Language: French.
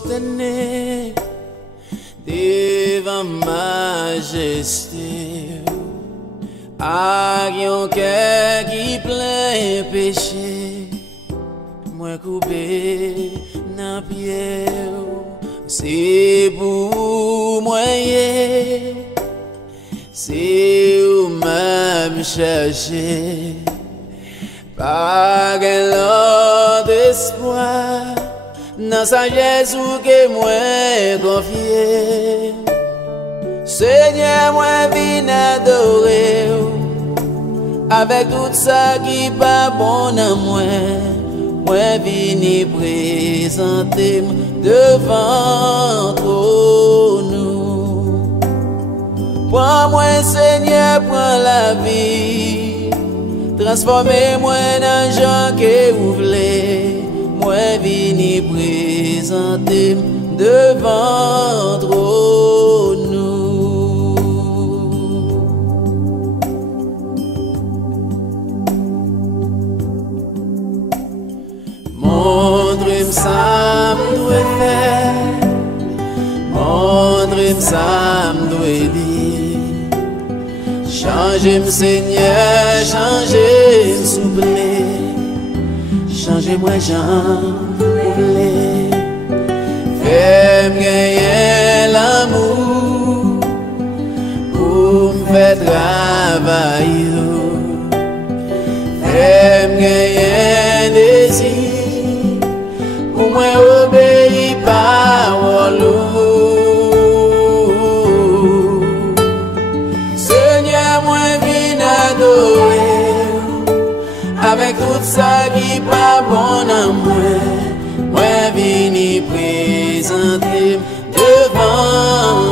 prosterner devant majesté, à yon cœur qui plein péché, moi coupé dans pied, c'est pour moi, c'est où même chercher, pas l'autre d'espoir, dans sa Jésus que moi confié. Seigneur, moi vine adorer, avec tout ça qui pas bon à moi, moi vine présenter devant trône. Prends-moi Seigneur, prends la vie, transformez-moi dans gens que vous voulez, moi vine présenter devant trône. Montre-moi ça m'doit faire, montre-moi ça m'doit dire. Changez-moi Seigneur, changez-moi s'il vous plaît, changez-moi Jean vous voulez. Fais-moi gagner l'amour pour me faire travailler. Fais-moi gagner désir pour moi obéir parole. Seigneur, moi vine adorer, avec tout ça qui pas bon à moi, moi vine présenter devant